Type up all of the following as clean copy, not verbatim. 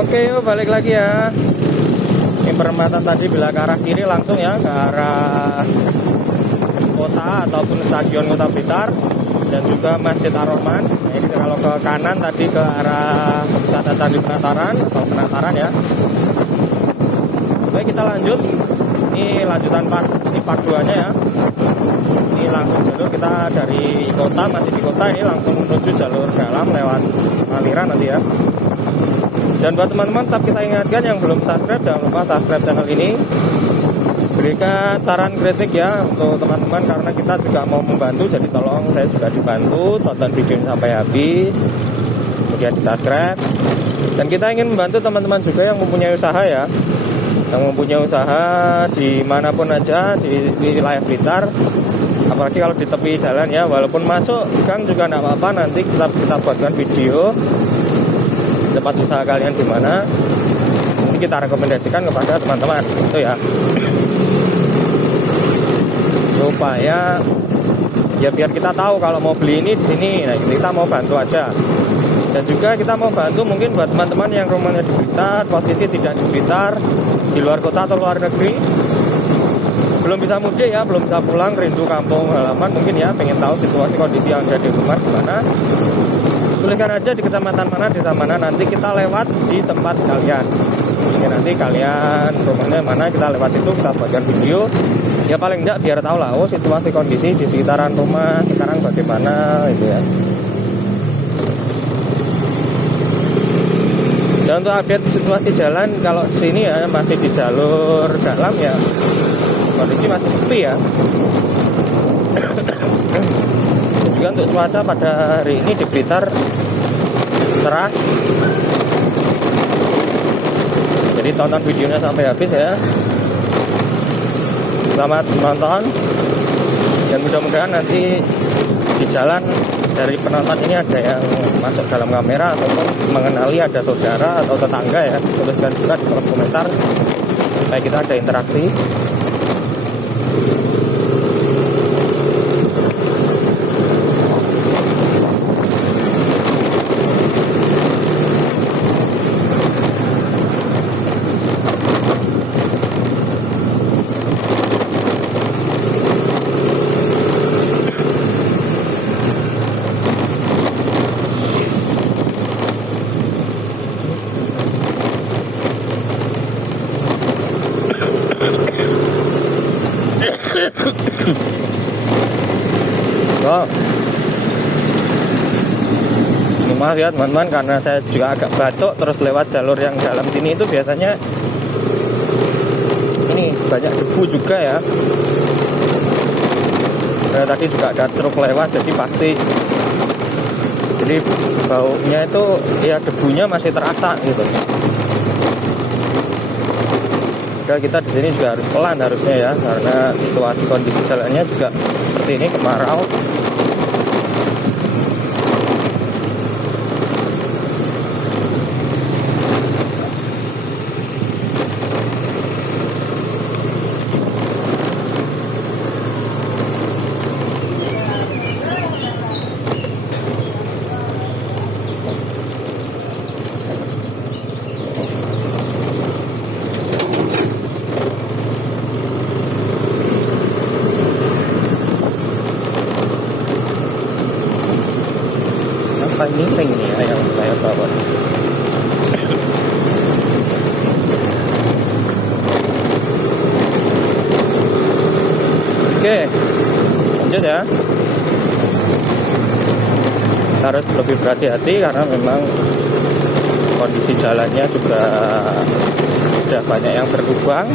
Oke, yuk balik lagi ya. Ini perempatan tadi bila ke arah kiri langsung ya, ke arah kota ataupun stadion Kota Blitar dan juga Masjid Ar-Rahman. Ini kalau ke kanan tadi ke arah wisata Candi Penataran atau Penataran ya. Oke, kita lanjut. Ini lanjutan part 2-nya ya. Ini langsung jalur kita dari kota, masih di kota, ini langsung menuju jalur dalam lewat aliran nanti ya. Dan buat teman-teman tetap kita ingatkan yang belum subscribe, jangan lupa subscribe channel ini. Berikan saran kritik ya untuk teman-teman, karena kita juga mau membantu, jadi tolong saya juga dibantu, tonton video ini sampai habis, kemudian di subscribe. Dan kita ingin membantu teman-teman juga yang mempunyai usaha ya, yang mempunyai usaha dimanapun aja di wilayah Blitar, apalagi kalau di tepi jalan ya, walaupun masuk gang juga tidak apa-apa, nanti kita buatkan video tempat usaha kalian di mana, nanti kita rekomendasikan kepada teman-teman itu ya, supaya ya biar kita tahu kalau mau beli ini di sini. Nah, kita mau bantu aja. Dan juga kita mau bantu mungkin buat teman-teman yang rumahnya di Blitar, posisi tidak di Blitar, di luar kota atau luar negeri, belum bisa mudik ya, belum bisa pulang, rindu kampung halaman mungkin ya, pengen tahu situasi kondisi yang ada di rumah gimana, tuliskan aja di kecamatan mana, desa mana, nanti kita lewat di tempat kalian. Jadi nanti kalian rumahnya mana, kita lewat situ, kita buatkan video ya, paling enggak biar tahu lah, oh situasi kondisi di sekitaran rumah sekarang bagaimana gitu ya. Dan untuk update situasi jalan, kalau di sini ya masih di jalur dalam ya, kondisi masih sepi ya. Juga untuk cuaca pada hari ini di Blitar cerah. Jadi tonton videonya sampai habis ya. Selamat menonton. Dan mudah-mudahan nanti di jalan dari penonton ini ada yang masuk dalam kamera ataupun mengenali ada saudara atau tetangga ya, tuliskan juga di kolom komentar supaya kita ada interaksi. Oh, maaf ya teman-teman, karena saya juga agak batuk terus lewat jalur yang dalam sini itu biasanya ini banyak debu juga ya. Nah, tadi juga ada truk lewat, jadi pasti, jadi baunya itu ya, debunya masih terasa gitu. Kita di sini juga harus pelan harusnya ya, karena situasi kondisi jalannya juga seperti ini, kemarau. Ini ya yang saya bawa. Oke, lanjut ya. Harus lebih berhati-hati karena memang kondisi jalannya juga sudah banyak yang berlubang.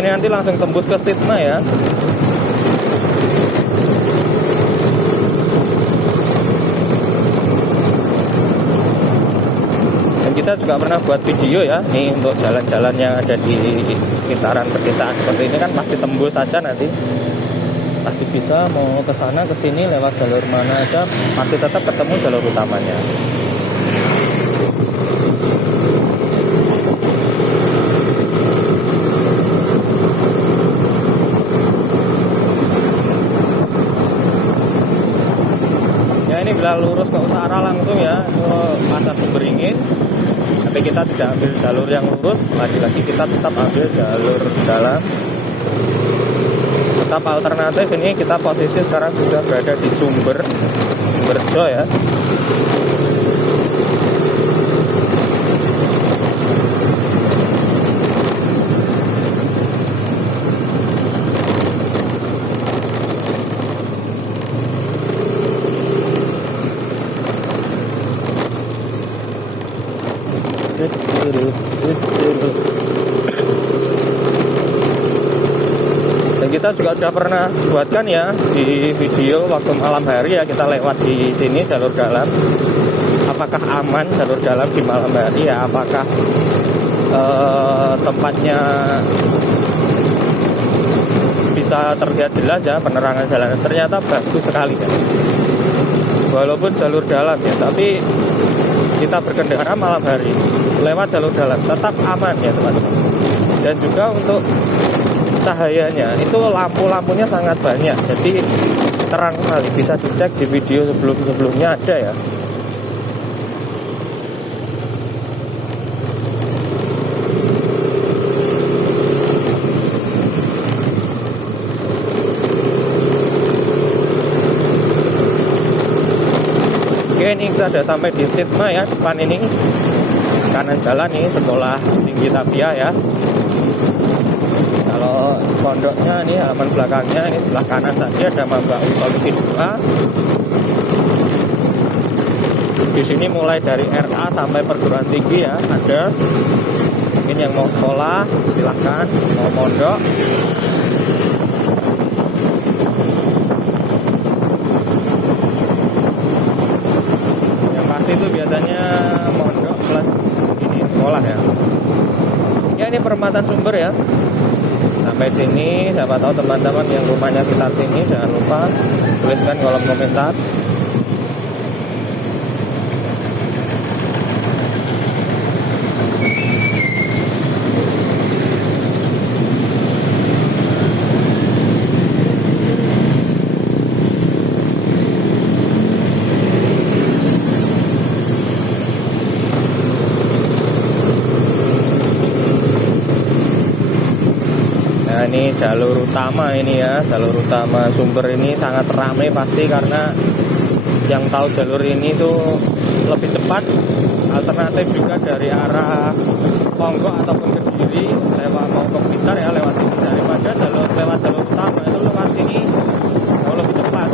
Ini nanti langsung tembus ke Stitma ya. kita juga pernah buat video ya, nih untuk jalan-jalan yang ada di sekitaran pedesaan seperti ini kan pasti tembus saja nanti, pasti bisa mau ke sana ke sini lewat jalur mana aja pasti tetap ketemu jalur utamanya. Ini bila lurus ke utara langsung ya ke Pasar Sumberingin, tapi kita tidak ambil jalur yang lurus, lagi-lagi kita tetap ambil jalur dalam. Tetap alternatif, ini kita posisi sekarang sudah berada di Sumberjo ya. Dan kita juga sudah pernah buatkan ya di video waktu malam hari ya, kita lewat di sini jalur dalam. Apakah aman jalur dalam di malam hari ya? Apakah tempatnya bisa terlihat jelas ya penerangan jalan? Ternyata bagus sekali ya. Walaupun jalur dalam ya, tapi kita berkendara malam hari lewat jalur dalam tetap aman ya teman-teman. Dan juga untuk cahayanya itu lampu-lampunya sangat banyak, jadi terang sekali, bisa dicek di video sebelum-sebelumnya ada ya. Oke, ini kita sudah sampai di Stigma ya, depan ini kanan jalan nih Sekolah Tinggi Tapia ya. Kalau pondoknya ini halaman belakangnya, ini sebelah kanan tadi ada Mamba Usolidin 2. Di sini mulai dari RA sampai perguruan tinggi ya ada. Mungkin yang mau sekolah silakan, mau mondok. Itu biasanya mondok plus ini sekolah ya. Ya ini perempatan Sumber ya. Sampai sini, siapa tahu teman-teman yang rumahnya sekitar sini jangan lupa tuliskan kolom komentar. Ini jalur utama ini ya, jalur utama Sumber ini sangat ramai pasti karena yang tahu jalur ini tuh lebih cepat. Alternatif juga dari arah Ponggok ataupun Kediri lewat mau ke Blitar ya lewat sini, daripada lewat jalur utama itu lewat sini mau lebih cepat.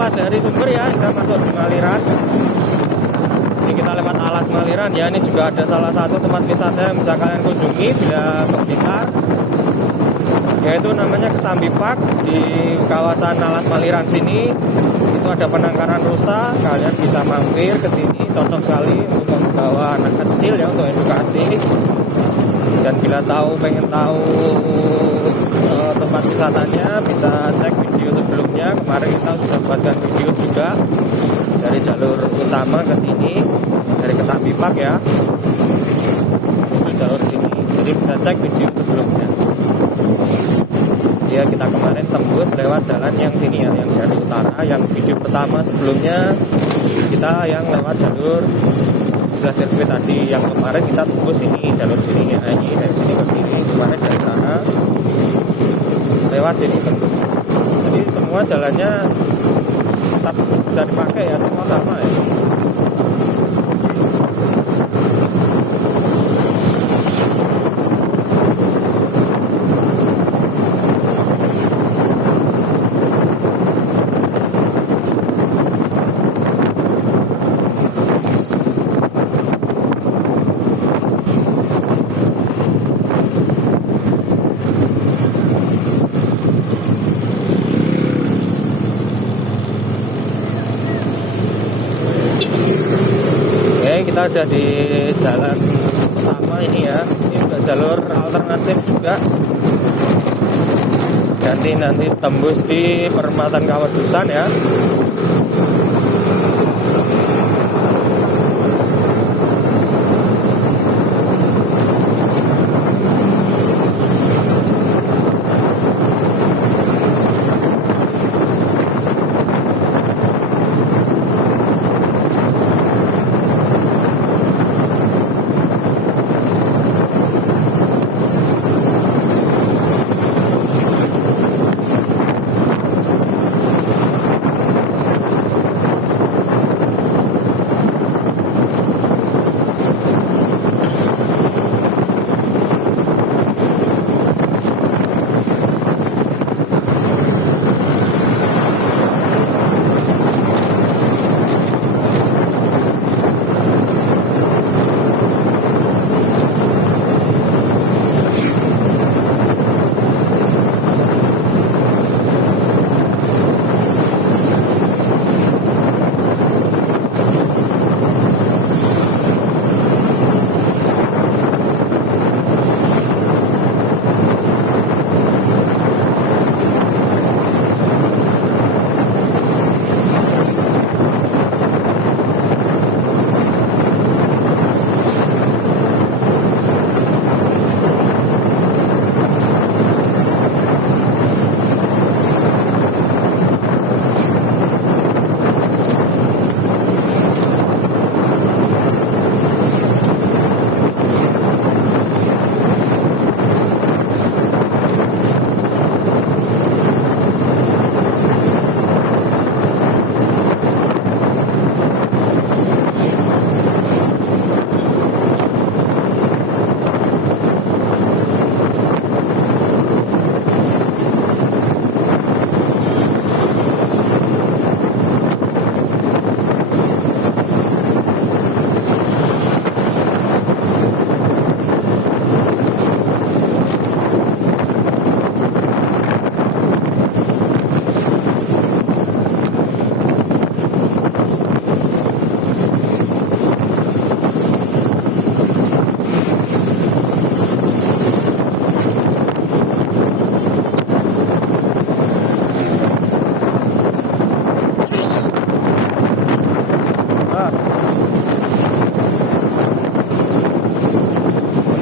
Lepas dari Sumber ya kita masuk di Maliran. Ini kita lewat Alas Maliran ya. Ini juga ada salah satu tempat wisata yang bisa kalian kunjungi bila ke Blitar, yaitu namanya Kesambi Park di kawasan Alas Maliran sini. Itu ada penangkaran rusa, kalian bisa mampir ke sini, cocok sekali untuk membawa anak kecil ya untuk edukasi. Dan bila pengen tahu tempat wisatanya, bisa cek video sebelumnya. Kemarin kita sudah buatkan video juga dari jalur utama ke sini, dari Kesambi Park ya, itu jalur sini. Jadi bisa cek video sebelumnya. Ya, kita kemarin tembus lewat jalan yang sini ya, yang dari utara. Yang video pertama sebelumnya kita yang lewat jalur sebelah sirkuit tadi. Yang kemarin kita tembus ini, jalur sini ya, ini dari sini ke kiri. Kemarin dari sana lewat sini tembus. Jadi semua jalannya tetap bisa dipakai ya, semua sama ya. Kita ada di jalan utama ini ya. Ini juga jalur alternatif juga. Nanti tembus di Perempatan Kawadusan ya.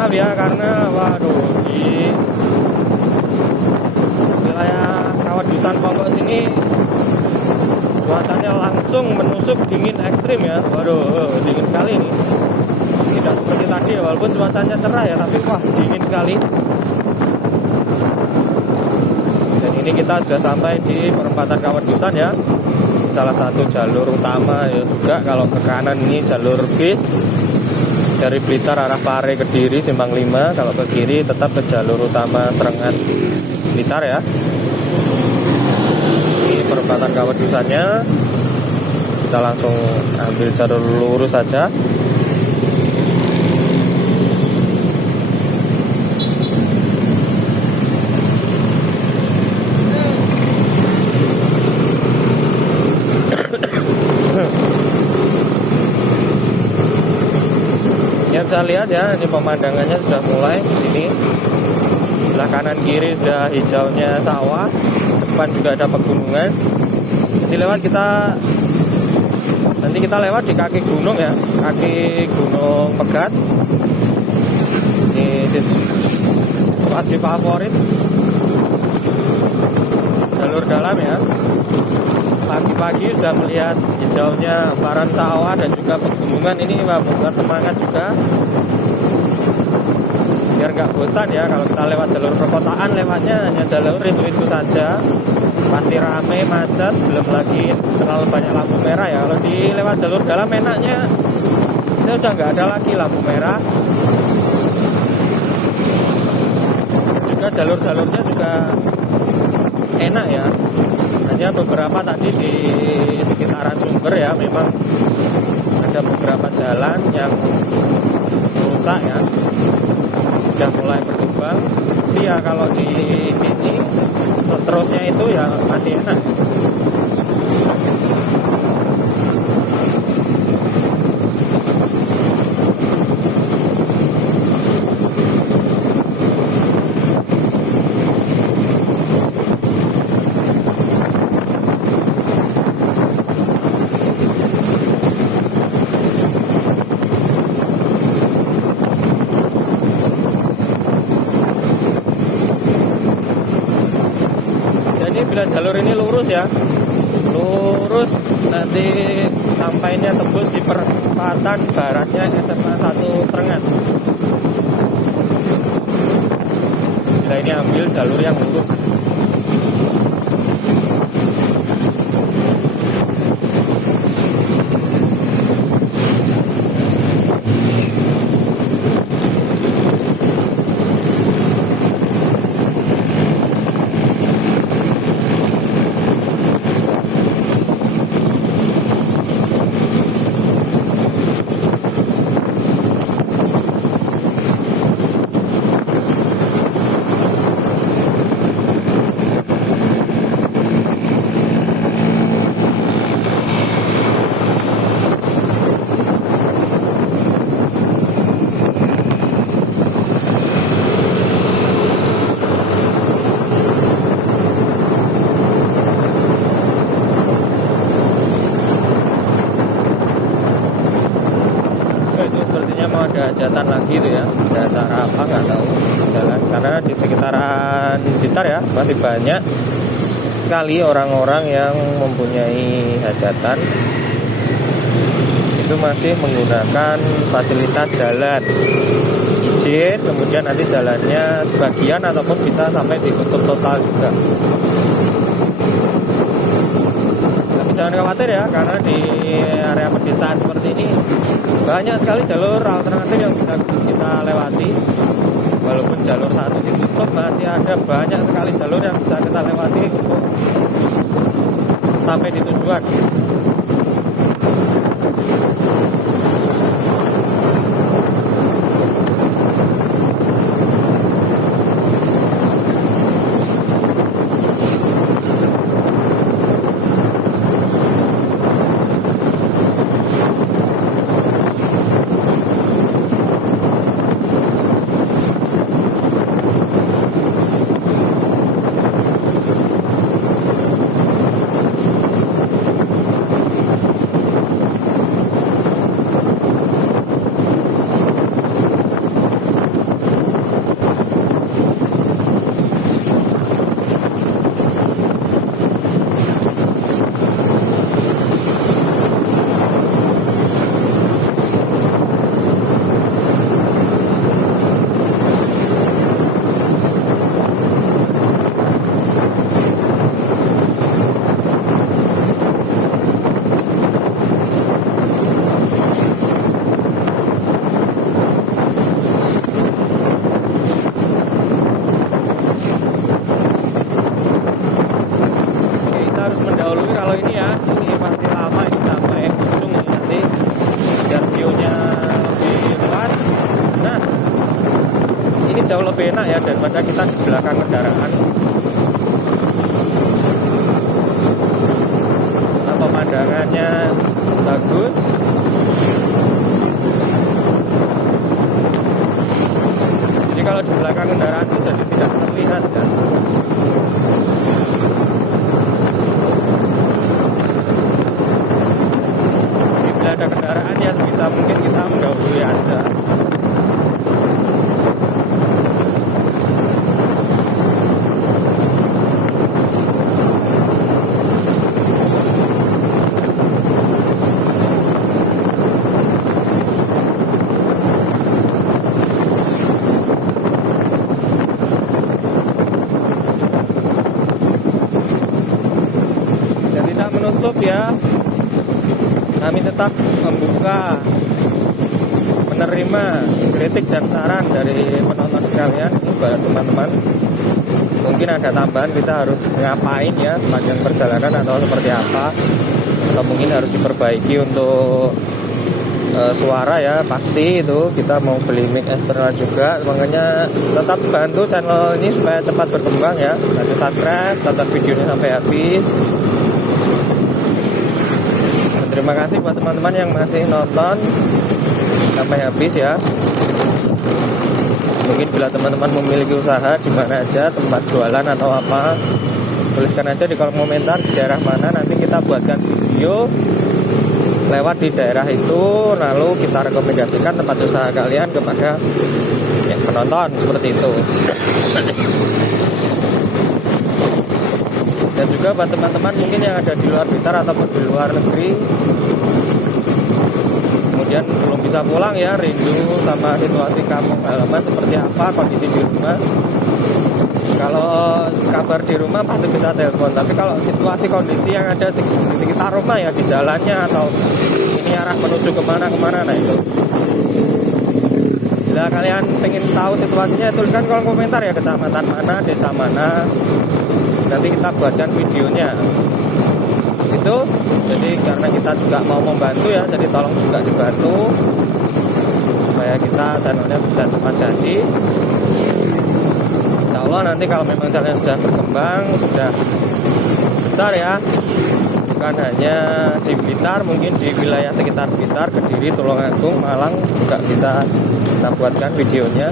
Maaf ya, karena waduh di wilayah Kawadusan Pongkok sini cuacanya langsung menusuk dingin ekstrim ya. Waduh, dingin sekali nih. Tidak seperti tadi ya, walaupun cuacanya cerah ya, tapi wah dingin sekali. Dan ini kita sudah sampai di Perempatan Kawadusan ya. Salah satu jalur utama ya juga. Kalau ke kanan ini jalur bis dari Blitar arah Pare Kediri Simpang 5. Kalau ke kiri tetap ke jalur utama Serengat Blitar ya. Ini Perempatan Kawadusannya. Kita langsung ambil jalur lurus saja. bisa lihat ya, ini pemandangannya sudah mulai di sini. Sebelah kanan kiri sudah hijaunya sawah, depan juga ada pegunungan. Nanti kita lewat di kaki gunung ya, kaki Gunung Pegat. Ini situasi favorit jalur dalam ya. Pagi-pagi sudah melihat hijaunya hamparan sawah dan juga pegunungan, ini membuat semangat juga. Biar nggak bosan ya, kalau kita lewat jalur perkotaan, lewatnya hanya jalur itu saja. Pasti rame, macet, belum lagi terlalu banyak lampu merah ya. Kalau lewat jalur dalam enaknya, itu udah nggak ada lagi lampu merah. Juga jalur-jalurnya juga enak ya. Hanya beberapa tadi di sekitaran sumber ya, memang ada beberapa jalan yang rusak ya, sudah mulai berlubang. Tapi ya kalau di sini seterusnya itu ya masih enak. Bila jalur ini lurus ya, lurus nanti sampainya tembus di perempatan baratnya SMA 1 Srengan. Bila ini ambil jalur yang lurus. Mau ada hajatan lagi itu ya, ada acara apa nggak tahu jalan, karena di sekitaran Blitar ya masih banyak sekali orang-orang yang mempunyai hajatan itu masih menggunakan fasilitas jalan izin, kemudian nanti jalannya sebagian ataupun bisa sampai ditutup total juga. Tapi jangan khawatir ya, karena di area pedesaan seperti ini banyak sekali jalur alternatif yang bisa kita lewati. Walaupun jalur satu ditutup, masih ada banyak sekali jalur yang bisa kita lewati untuk sampai di tujuan. jauh lebih enak ya daripada kita di belakang kendaraan. Nah, pemandangannya bagus. di belakang kendaraan itu jadi tidak terlihat kan. Jadi bila ada kendaraan ya sebisa mungkin kita mendahului aja. Menutup ya, kami tetap membuka, menerima kritik dan saran dari penonton sekalian. Ini buat teman-teman, mungkin ada tambahan kita harus ngapain ya sepanjang perjalanan atau seperti apa, atau mungkin harus diperbaiki untuk suara ya. Pasti itu kita mau beli mic eksternal juga, makanya tetap bantu channel ini supaya cepat berkembang ya. Bantu subscribe, tonton videonya sampai habis. Terima kasih buat teman-teman yang masih nonton sampai habis ya. Mungkin bila teman-teman memiliki usaha di mana aja, tempat jualan atau apa, tuliskan aja di kolom komentar di daerah mana, nanti kita buatkan video lewat di daerah itu, lalu kita rekomendasikan tempat usaha kalian kepada ya, penonton seperti itu. Dan juga buat teman-teman mungkin yang ada di luar Blitar ataupun di luar negeri, kemudian belum bisa pulang ya, rindu sama situasi kampung halaman seperti apa, kondisi di rumah. Kalau kabar di rumah pasti bisa telepon, tapi kalau situasi kondisi yang ada di sekitar rumah ya, di jalannya atau ini arah menuju kemana, nah itu. Bila kalian pengen tahu situasinya, tuliskan kolom komentar ya, kecamatan mana, desa mana, nanti kita buatkan videonya itu. Jadi karena kita juga mau membantu ya, jadi tolong juga dibantu supaya kita channelnya bisa cepat jadi. Insya Allah nanti kalau memang channelnya sudah berkembang, sudah besar ya, bukan hanya di Blitar, mungkin di wilayah sekitar Blitar, Kediri, Tulungagung, Malang juga bisa kita buatkan videonya.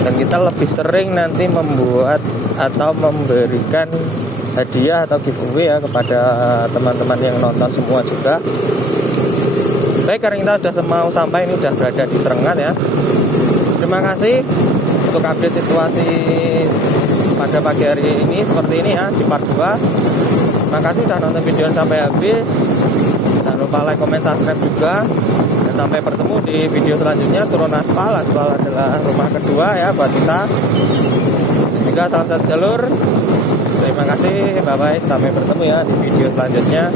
Dan kita lebih sering nanti membuat atau memberikan hadiah atau giveaway ya kepada teman-teman yang nonton semua juga. Baik, karena kita sudah mau sampai, ini sudah berada di Serengat ya. Terima kasih untuk update situasi pada pagi hari ini seperti ini ya, di part 2. Terima kasih sudah nonton video sampai habis. Jangan lupa like, comment, subscribe juga. Dan sampai bertemu di video selanjutnya. Turun aspal. Aspal adalah rumah kedua ya buat kita. Juga salam satu jalur. Terima kasih, bye bye. Sampai bertemu ya di video selanjutnya.